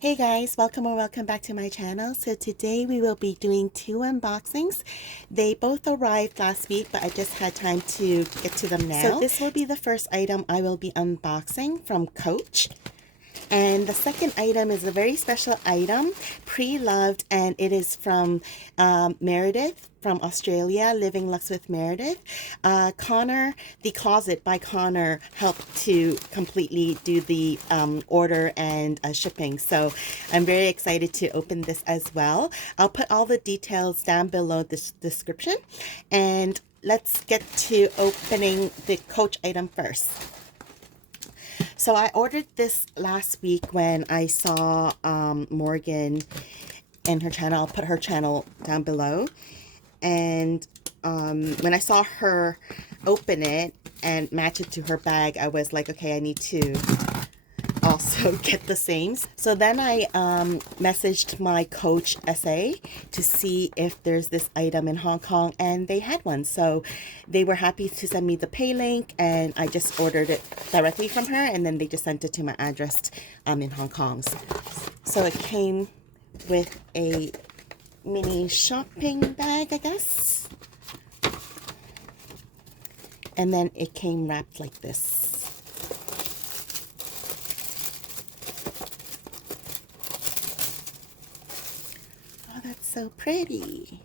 Hey guys, welcome or welcome back to my channel. So today we will be doing two unboxings. They both arrived last week, but I just had time to get to them now. So this will be the first item I will be unboxing from Conctr. And the second item is a very special item, pre-loved, and it is from Meredith from Australia, Living Lux with Meredith. Connor, The Closet by Connor helped to completely do the order and shipping. So I'm very excited to open this as well. I'll put all the details down below this description. And let's get to opening the Conctr item first. So I ordered this last week when I saw Morgan and her channel. I'll put her channel down below. And when I saw her open it and match it to her bag, I was like, okay, I need to also get the same. So then I messaged my Conctr SA to see if there's this item in Hong Kong, and they had one. So they were happy to send me the pay link, and I just ordered it directly from her, and then they just sent it to my address in Hong Kong. So it came with a mini shopping bag, I guess. And then it came wrapped like this. Oh, that's so pretty.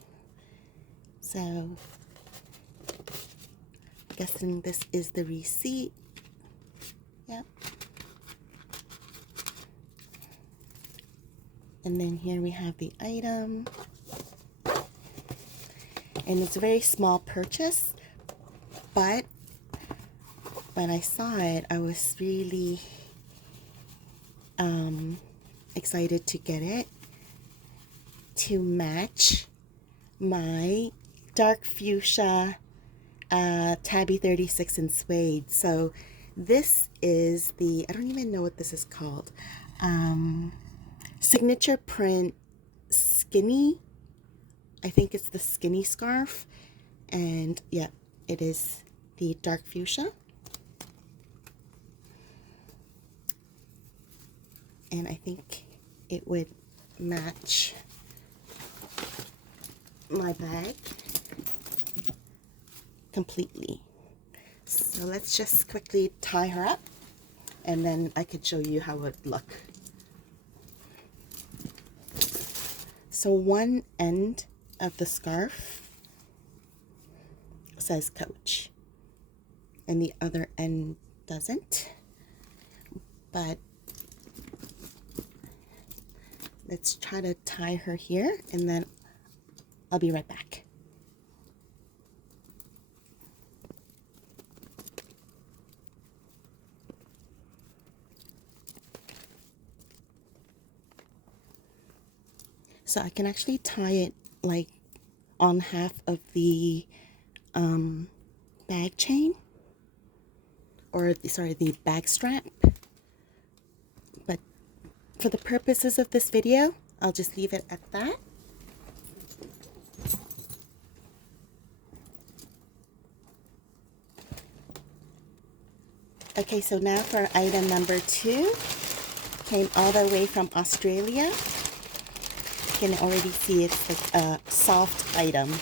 So, I'm guessing this is the receipt. Yep. And then here we have the item. And it's a very small purchase, but when I saw it, I was really excited to get it to match my dark fuchsia tabby 36 in suede. So this is the, I don't even know what this is called, signature print skinny. I think it's the skinny scarf, and yeah, it is the dark fuchsia. And I think it would match my bag completely. So let's just quickly tie her up, and then I could show you how it would look. So one end of the scarf says Conctr, and the other end doesn't. But let's try to tie her here, and then I'll be right back. So I can actually tie it like on half of the bag chain, or sorry, the bag strap. But for the purposes of this video, I'll just leave it at that. Okay, so now for item number 2. Came all the way from Australia. You can already see it's like a soft item.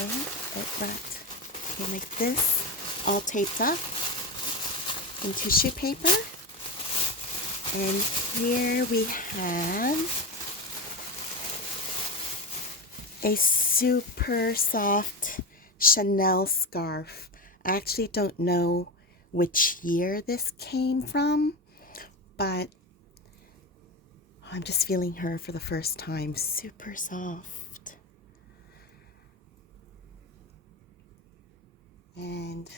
And it wrapped like this, all taped up in tissue paper. And here we have a super soft Chanel scarf. I actually don't know which year this came from, but I'm just feeling her for the first time. Super soft. And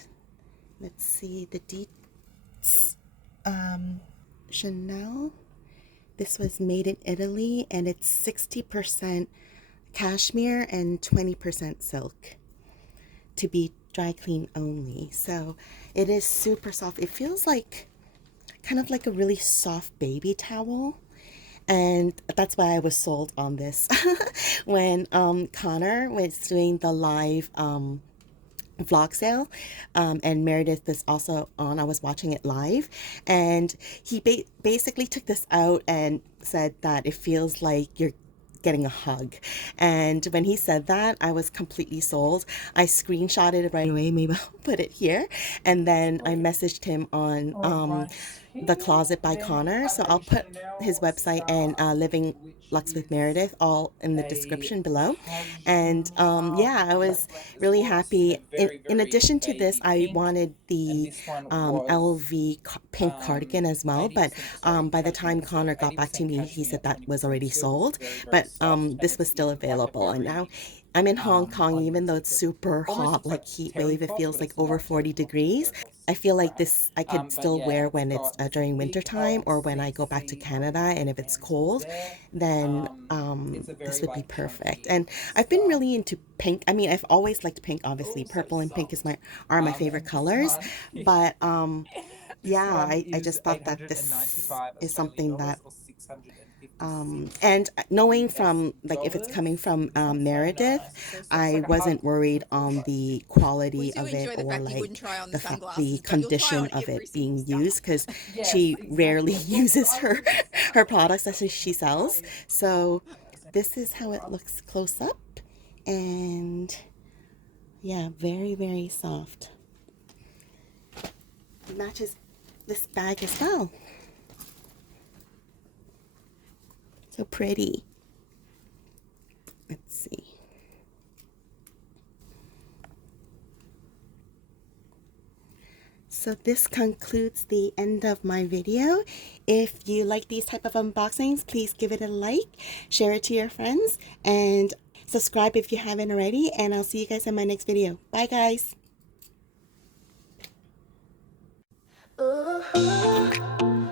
let's see the Chanel. This was made in Italy, and it's 60% cashmere and 20% silk to be dry clean only. So it is super soft. It feels like kind of like a really soft baby towel. And that's why I was sold on this when Connor was doing the live vlog sale, and Meredith was also on. I was watching it live, and he basically took this out and said that it feels like you're getting a hug. And when he said that, I was completely sold. I screenshotted it right away. Maybe I'll put it here. And then I messaged him on The Closet by Connor. So I'll put his website and Living Lux with Meredith all in the description below. And yeah, I was really happy. In addition to this, I wanted the LV pink cardigan as well, but by the time Connor got back to me, he said that was already sold, but this was still available. And now I'm in Hong Kong. Even though it's super hot, like heat wave, it feels like over 40 degrees. I feel like this I could still wear when it's during winter time, or when I go back to Canada, and if it's cold, then this would be perfect. And I've been really into pink. I mean, I've always liked pink. Obviously, purple and pink are my favorite colors. But yeah, I just thought that this is something that and knowing from, like, if it's coming from Meredith, I wasn't worried on the quality of it, or like the condition of it being used, because she rarely uses her products that she sells. So this is how it looks close up, and yeah, very, very soft. It matches this bag as well. So pretty. Let's see. So this concludes the end of my video. If you like these type of unboxings, please give it a like, share it to your friends, and subscribe if you haven't already. And I'll see you guys in my next video. Bye, guys.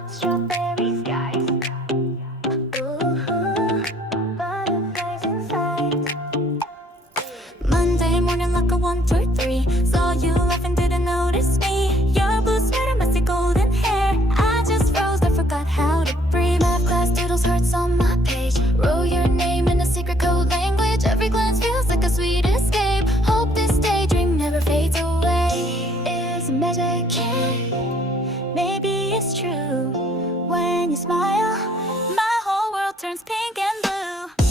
Strawberry skies. Butterflies inside. Monday morning like a 1, 2, 3. Saw you laughing, didn't notice me. Your blue sweater, messy golden hair. I just froze, I forgot how to breathe. Math class doodles hearts on my page. Wrote your name in a secret code language. Every glance feels like a sweet escape. Hope this daydream never fades away. Is magic? Maybe it's true. When you smile, my whole world turns pink and blue.